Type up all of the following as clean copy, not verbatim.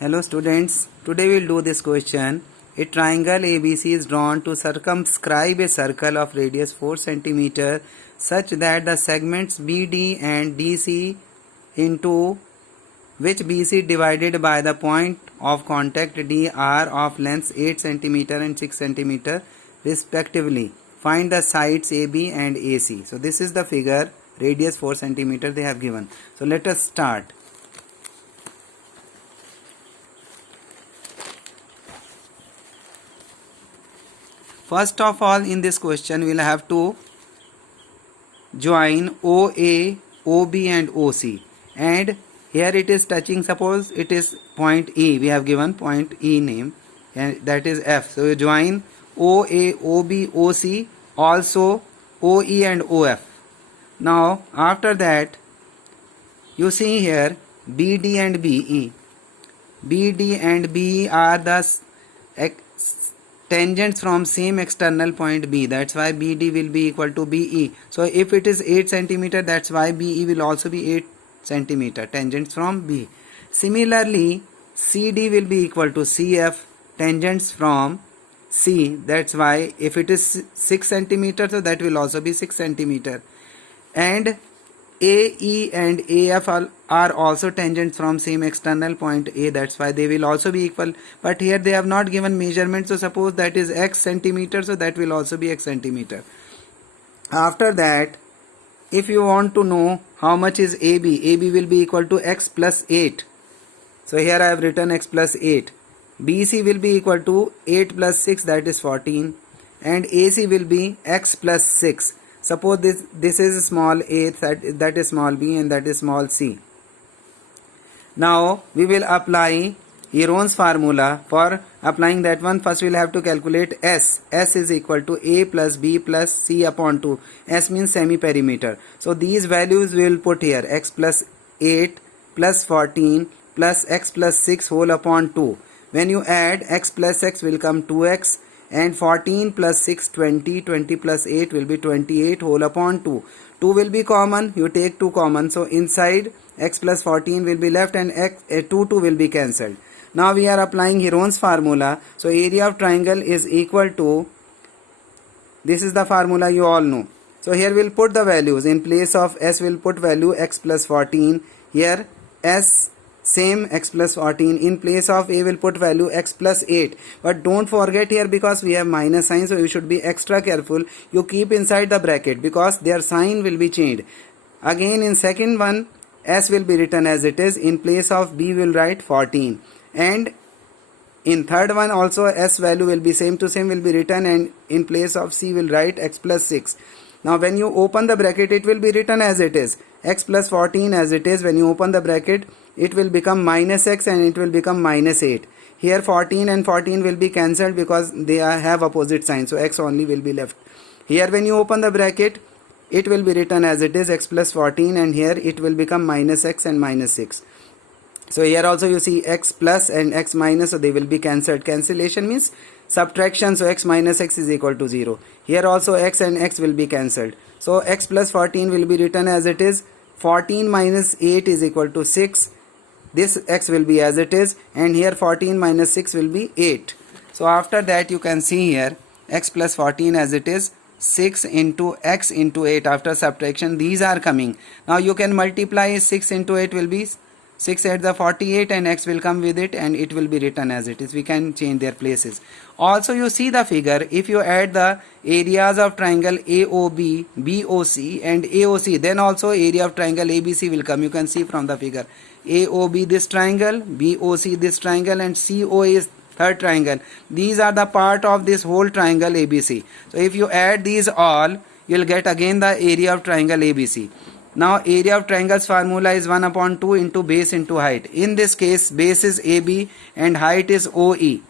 Hello students, today we will do this question. A triangle ABC is drawn to circumscribe a circle of radius 4 cm such that the segments BD and DC into which BC divided by the point of contact D are of lengths 8 cm and 6 cm respectively. Find the sides AB and AC. So this is the figure, radius 4 cm they have given. So let us start. First of all, in this question, we will have to join OA, OB and OC. And here it is touching, suppose it is point E. We have given point E name, and that is F. So you join OA, OB, OC, also OE and OF. Now, after that, you see here BD and BE. BD and BE are the tangents from same external point B. That's why BD will be equal to BE. So if it is 8 cm, that's why BE will also be 8 cm, tangents from B. Similarly, CD will be equal to CF, tangents from C. That's why if it is 6 cm, so that will also be 6 cm. And AE and AF are also tangents from same external point A. That's why they will also be equal. But here they have not given measurement. So suppose that is X centimeter. So that will also be X centimeter. After that, if you want to know how much is AB, AB will be equal to X plus 8. So here I have written X plus 8. BC will be equal to 8 plus 6, that is 14. And AC will be X plus 6. Suppose this is small a, that is small b, and that is small c. Now we will apply Heron's formula. For applying that one, first we will have to calculate S. S is equal to a plus b plus c upon 2. S means semi-perimeter. So these values we will put here. X plus 8 plus 14 plus x plus 6 whole upon 2. When you add, x plus x will come 2x. And 14 plus 6, 20, 20 plus 8 will be 28 whole upon 2. 2 will be common, you take 2 common. So inside x plus 14 will be left and 2 will be cancelled. Now we are applying Heron's formula. So area of triangle is equal to, this is the formula you all know. So here we will put the values. In place of S we will put value x plus 14. Here S same x plus 14. In place of A will put value x plus 8. But don't forget here, because we have minus sign, so you should be extra careful. You keep inside the bracket because their sign will be changed. Again in second one, S will be written as it is. In place of B will write 14. And in third one also S value will be same to same will be written, and in place of C will write x plus 6. Now when you open the bracket, it will be written as it is. X plus 14 as it is. When you open the bracket, it will become minus x and it will become minus 8. Here 14 and 14 will be cancelled because they have opposite signs. So x only will be left. Here when you open the bracket, it will be written as it is, x plus 14, and here it will become minus x and minus 6. So here also you see x plus and x minus, so they will be cancelled. Cancellation means subtraction, so x minus x is equal to 0. Here also x and x will be cancelled. So x plus 14 will be written as it is. 14 minus 8 is equal to 6. This x will be as it is, and here 14 minus 6 will be 8. So after that you can see here x plus 14 as it is, 6 into x into 8 after subtraction. These are coming. Now you can multiply 6 into 8 will be 6 at the 48, and x will come with it, and it will be written as it is. We can change their places. Also you see the figure, if you add the areas of triangle AOB, BOC and AOC, then also area of triangle ABC will come. You can see from the figure. AOB this triangle, BOC this triangle, and COA is third triangle. These are the part of this whole triangle ABC. So if you add these all, you will get again the area of triangle ABC. Now area of triangle's formula is 1 upon 2 into base into height. In this case, base is AB and height is OE.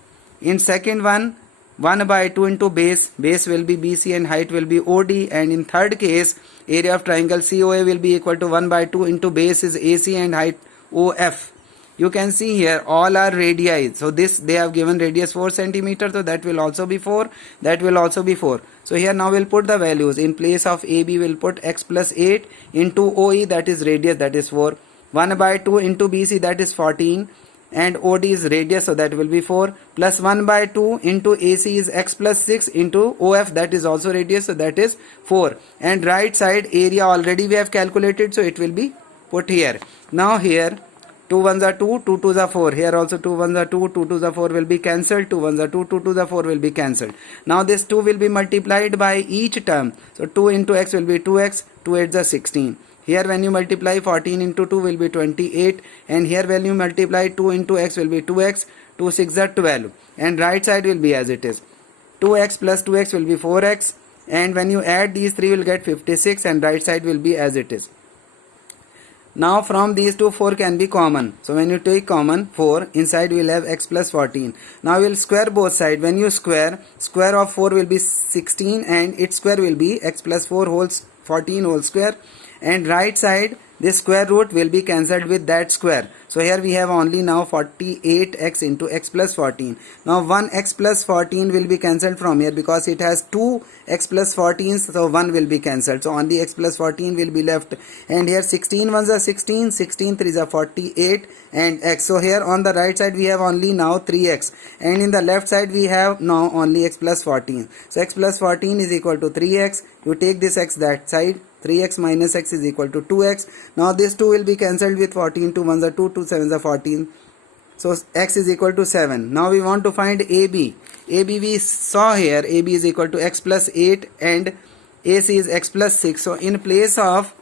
In second one, 1 by 2 into base will be BC and height will be OD. And in third case, area of triangle COA will be equal to 1 by 2 into base is AC and height OF. You can see here all are radii. So this they have given radius 4 cm. So that will also be 4. That will also be 4. So here now we'll put the values. In place of AB we'll put x plus 8 into OE, that is radius, that is 4. 1 by 2 into BC, that is 14. and OD is radius, so that will be 4, plus 1 by 2 into AC is x plus 6 into OF, that is also radius, so that is 4. And right side area already we have calculated, so it will be put here. Now here 2 ones are 2, 2 twos are 4. Here also 2 ones are 2, 2 twos are 4 will be cancelled. 2 ones are 2, 2 twos are 4 will be cancelled. Now this 2 will be multiplied by each term. So 2 into x will be 2x, 2 8s are 16. Here when you multiply 14 into 2 will be 28, and here when you multiply 2 into x will be 2x, 2 6 are 12, and right side will be as it is. 2x plus 2x will be 4x, and when you add these 3 will get 56, and right side will be as it is. Now from these two 4 can be common. So when you take common 4, inside we will have x plus 14. Now we will square both sides. When you square of 4 will be 16 and its square will be x plus 4 whole 14 whole square, and right side this square root will be cancelled with that square. So here we have only now 48x into x plus 14. Now 1x plus 14 will be cancelled from here because it has 2 x plus 14s, so 1 will be cancelled. So only x plus 14 will be left. And here 16 ones are 16, 16 3s are 48 and x. So here on the right side we have only now 3x, and in the left side we have now only x plus 14. So x plus 14 is equal to 3x. You take this x that side. 3x minus x is equal to 2x. Now this 2 will be cancelled with 14. 2 1s are 2, 2 7s are 14. So x is equal to 7. Now we want to find AB. AB we saw here, AB is equal to x plus 8 and AC is x plus 6. So in place of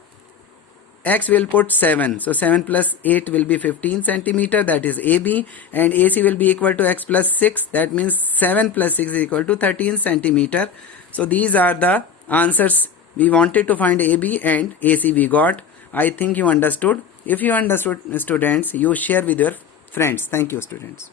x will put 7. So 7 plus 8 will be 15 centimeter, that is AB, and AC will be equal to x plus 6. That means 7 plus 6 is equal to 13 centimeter. So these are the answers. We wanted to find AB and AC we got. I think you understood. If you understood, students, you share with your friends. Thank you, students.